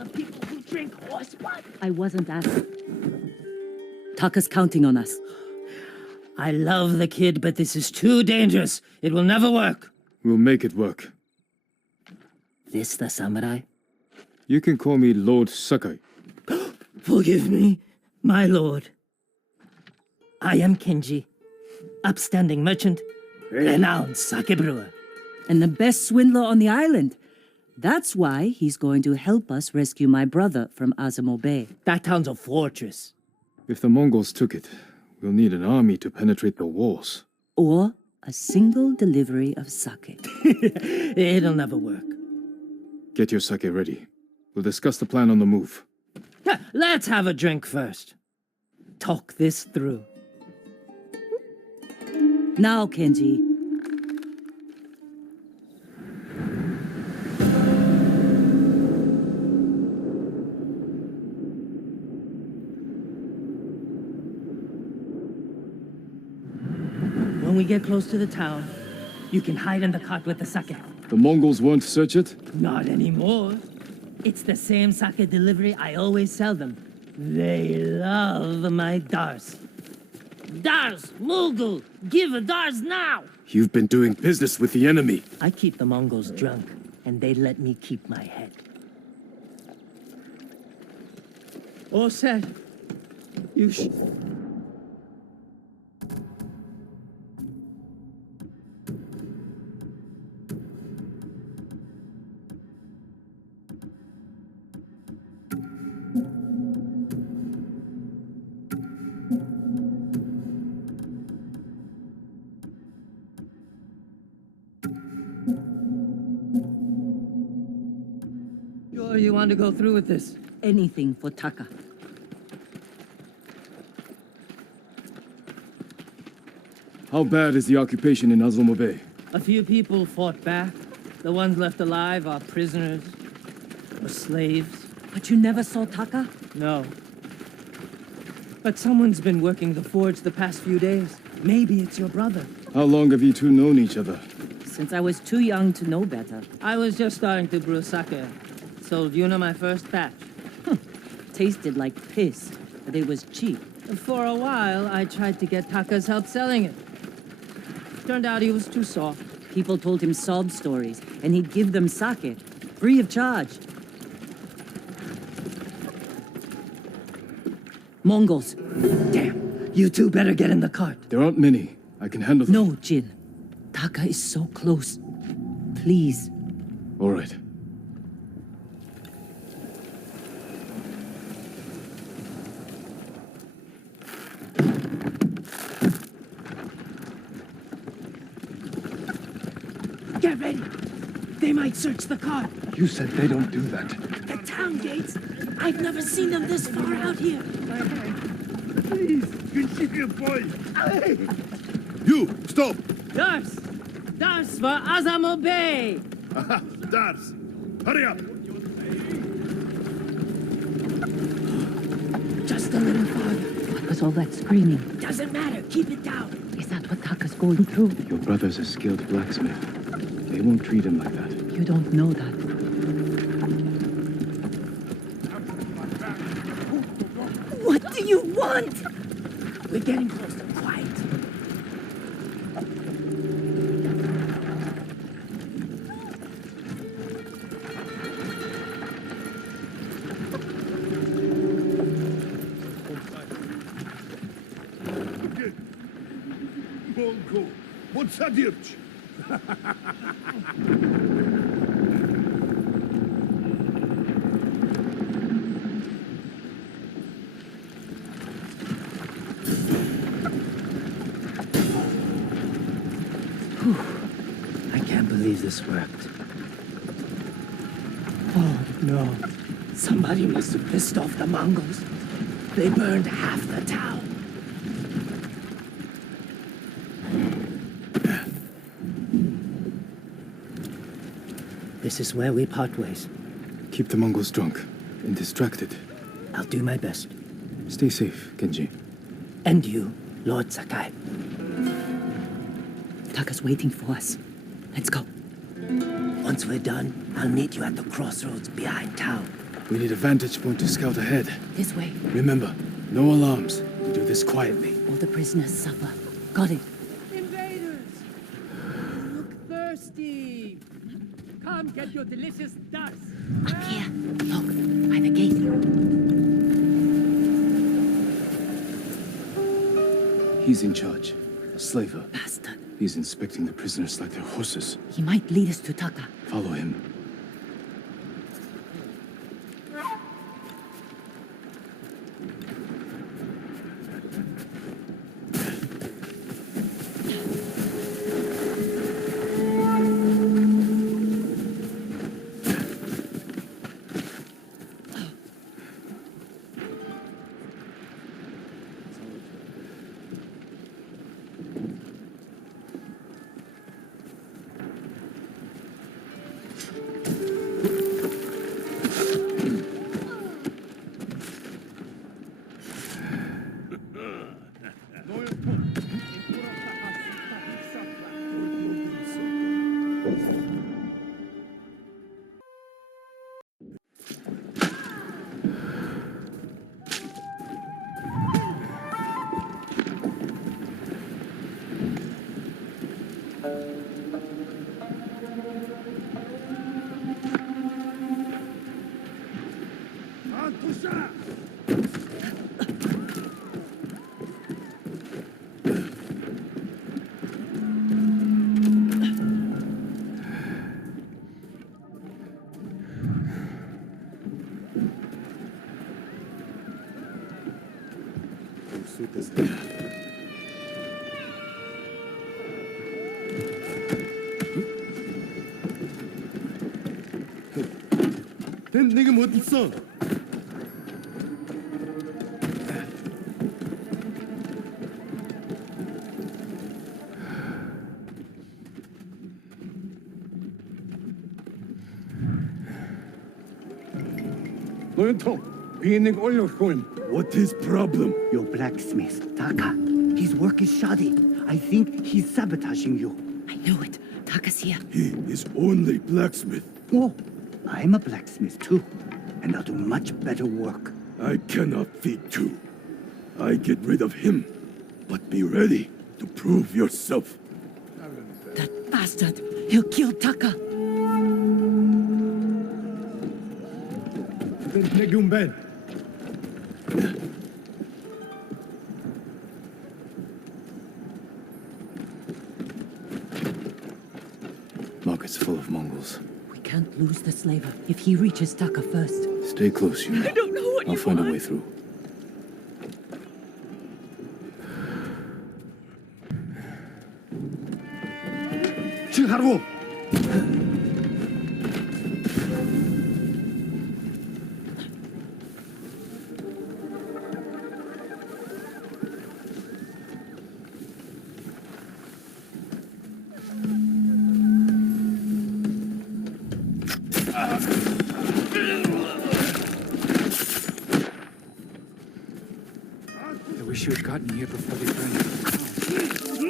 full of people who drink horse blood? I wasn't asking. Taka's counting on us. I love the kid, but this is too dangerous. It will never work. We'll make it work. This the samurai? You can call me Lord Sakai. Forgive me, my lord. I am Kenji, upstanding merchant, renowned sake brewer. And the best swindler on the island. That's why he's going to help us rescue my brother from Azamo Bay. That town's a fortress. If the Mongols took it, we'll need an army to penetrate the walls. Or a single delivery of sake. It'll never work. Get your sake ready. We'll discuss the plan on the move. Let's have a drink first. Talk this through. Now, Kenji. When we get close to the town, you can hide in the cart with the sake. The Mongols won't search it? Not anymore. It's the same sake delivery I always sell them. They love my dars. Dars, Mogul, give a dars now! You've been doing business with the enemy. I keep the Mongols drunk, and they let me keep my head. All set. You Sure you want to go through with this? Anything for Taka. How bad is the occupation in Azamo Bay? A few people fought back. The ones left alive are prisoners or slaves. But you never saw Taka? No. But someone's been working the forge the past few days. Maybe it's your brother. How long have you two known each other? Since I was too young to know better. I was just starting to brew sake. Sold Yuna my first batch. Tasted like piss, but it was cheap. For a while, I tried to get Taka's help selling it. Turned out he was too soft. People told him sob stories, and he'd give them sake, free of charge. Mongols. Damn, you two better get in the cart. There aren't many. I can handle them. No, Jin. Taka is so close. Please. All right. Get ready. They might search the cart. You said they don't do that. The town gates. I've never seen them this far out here. Please, Kenshiki boy. You, stop. Dars! Dars for Azamo Bay! Dars, hurry up. Just a little farther. What was all that screaming? Doesn't matter. Keep it down. Is that what Taka's going through? Your brother's a skilled blacksmith. They won't treat him like that. You don't know that. What do you want? We're getting closer. Quiet. Mongo, what's that dirch? I can't believe this worked. Oh, no. Somebody must have pissed off the Mongols. They burned half the town. This is where we part ways. Keep the Mongols drunk and distracted. I'll do my best. Stay safe, Kenji. And you, Lord Sakai. Taka's waiting for us. Let's go. Once we're done, I'll meet you at the crossroads behind town. We need a vantage point to scout ahead. This way. Remember, no alarms. We do this quietly. All the prisoners suffer. Got it. Invaders! You look thirsty. Come get your delicious dust. Up here. Look, by the gate. He's in charge. A slaver. Bastard. He's inspecting the prisoners like they're horses. He might lead us to Taka. Follow him. 넌 내게 못 있어. 너는 통 비행기 올려온. What is problem? Your blacksmith, Taka. His work is shoddy. I think he's sabotaging you. I knew it. Taka's here. He is only blacksmith. Oh, I'm a blacksmith too, and I'll do much better work. I cannot feed two. I get rid of him, but be ready to prove yourself. That bastard. He'll kill Taka. Ben. Market's full of Mongols. We can't lose the slaver if he reaches Taka first. Stay close, you. I don't know what I'll you find want. a way through. 지하로. I wish you had gotten here before they burned it.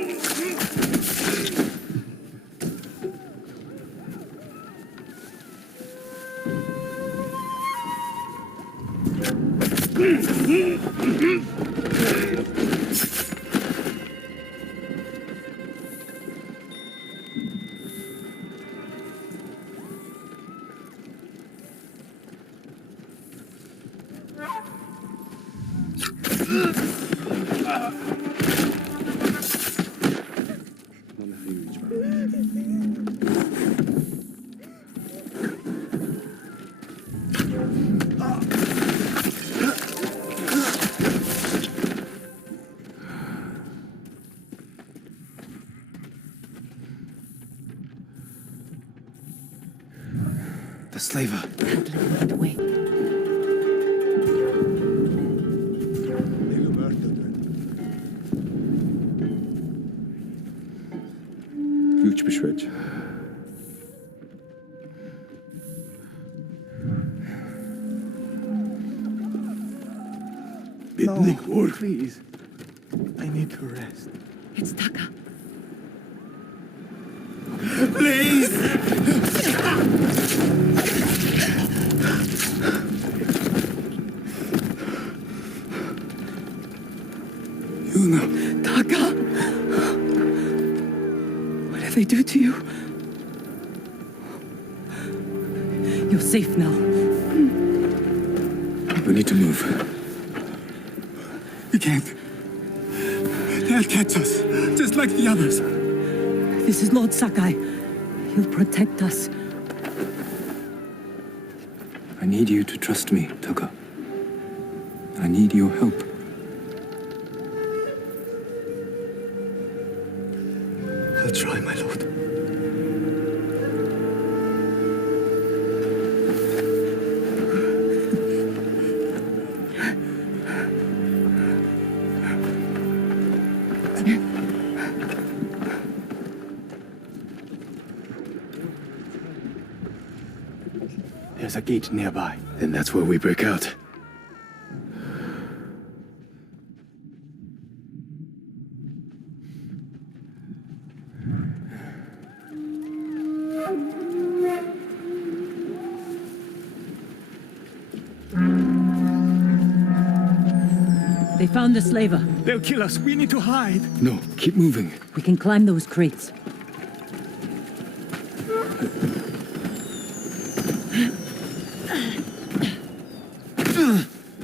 The slaver. Can't let him get away. 내가 말했거든. Güç beschwert. Bitnik or Please. I need to rest. It's Taka. please. do to you? You're safe now. We need to move. We can't. They'll catch us, just like the others. This is Lord Sakai. He'll protect us. I need you to trust me, Taka. I need your help. I'll try, my lord. There's a gate nearby. Then that's where we break out. They found the slaver. They'll kill us. We need to hide. No, keep moving. We can climb those crates.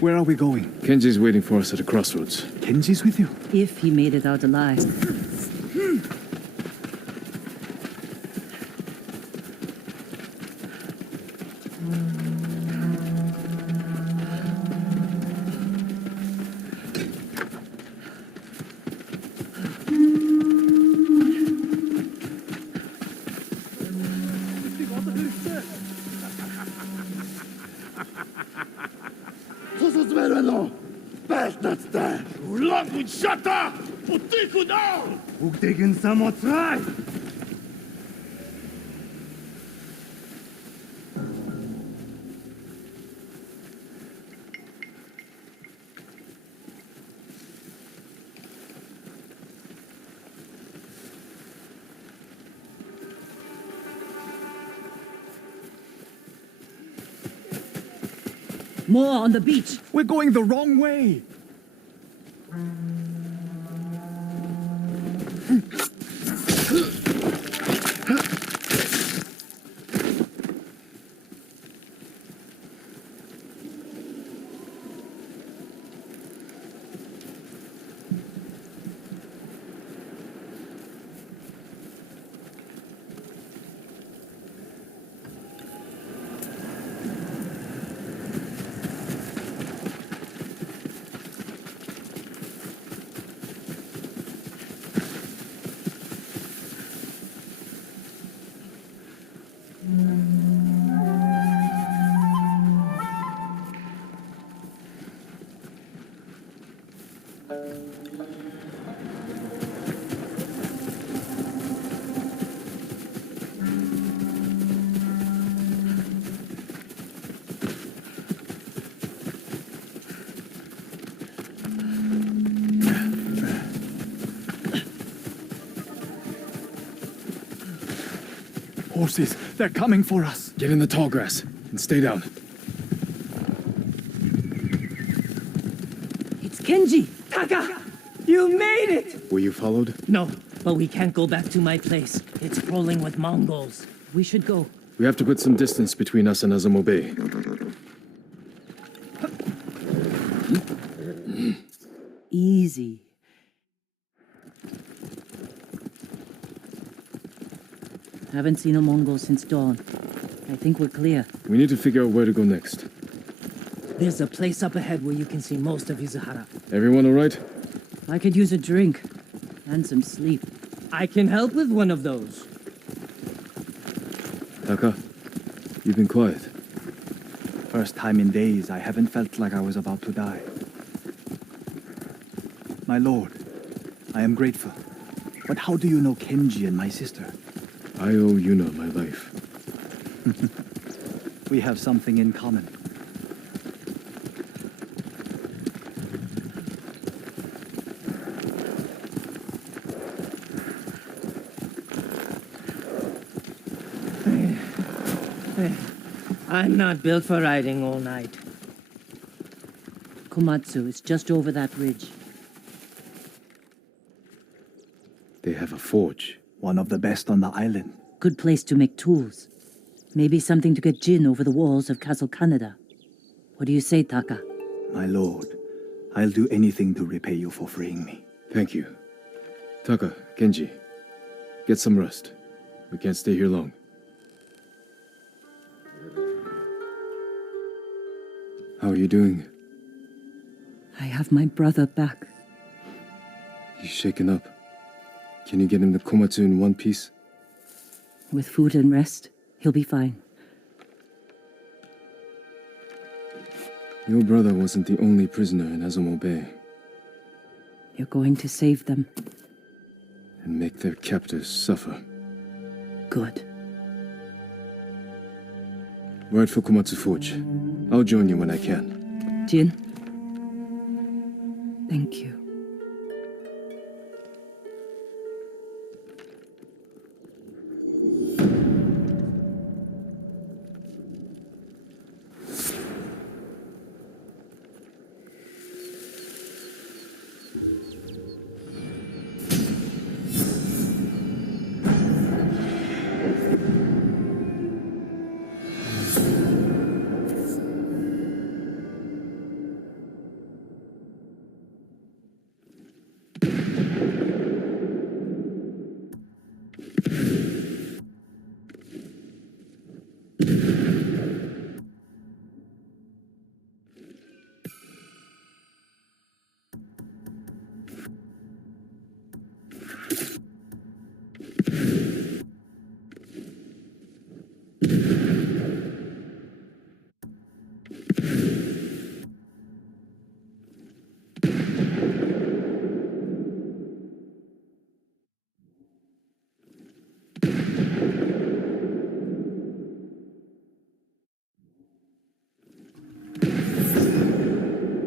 Where are we going? Kenji's waiting for us at the crossroads. Kenji's with you? If he made it out alive. Ugdegen samotrai! More on the beach. We're going the wrong way. Horses, they're coming for us. Get in the tall grass and stay down. It's Kenji. Taka! You made it! Were you followed? No, but we can't go back to my place. It's crawling with Mongols. We should go. We have to put some distance between us and Azamo Bay. Easy. Haven't seen a Mongol since dawn. I think we're clear. We need to figure out where to go next. There's a place up ahead where you can see most of Izuhara. Everyone all right? I could use a drink and some sleep. I can help with one of those. Taka, you've been quiet. First time in days I haven't felt like I was about to die. My lord, I am grateful. But how do you know Kenji and my sister? I owe Yuna my life. We have something in common. I'm not built for riding all night. Komatsu is just over that ridge. They have a forge. One of the best on the island. Good place to make tools. Maybe something to get Jin over the walls of Castle Canada. What do you say, Taka? My lord, I'll do anything to repay you for freeing me. Thank you. Taka, Genji, get some rest. We can't stay here long. How are you doing? I have my brother back. He's shaken up. Can you get him to Komatsu in one piece? With food and rest, he'll be fine. Your brother wasn't the only prisoner in Azumo Bay. You're going to save them. And make their captors suffer. Good. Ride for Komatsu Forge. I'll join you when I can. Jin, thank you.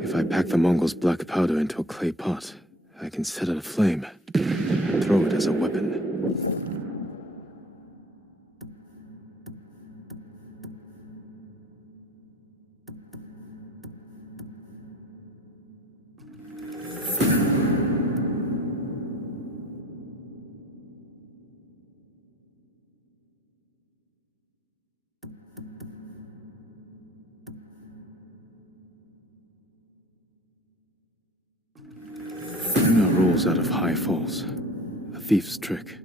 If I pack the Mongols' black powder into a clay pot, I can set it aflame. Throw it as a weapon. Yuna rolls out of high falls. A thief's trick.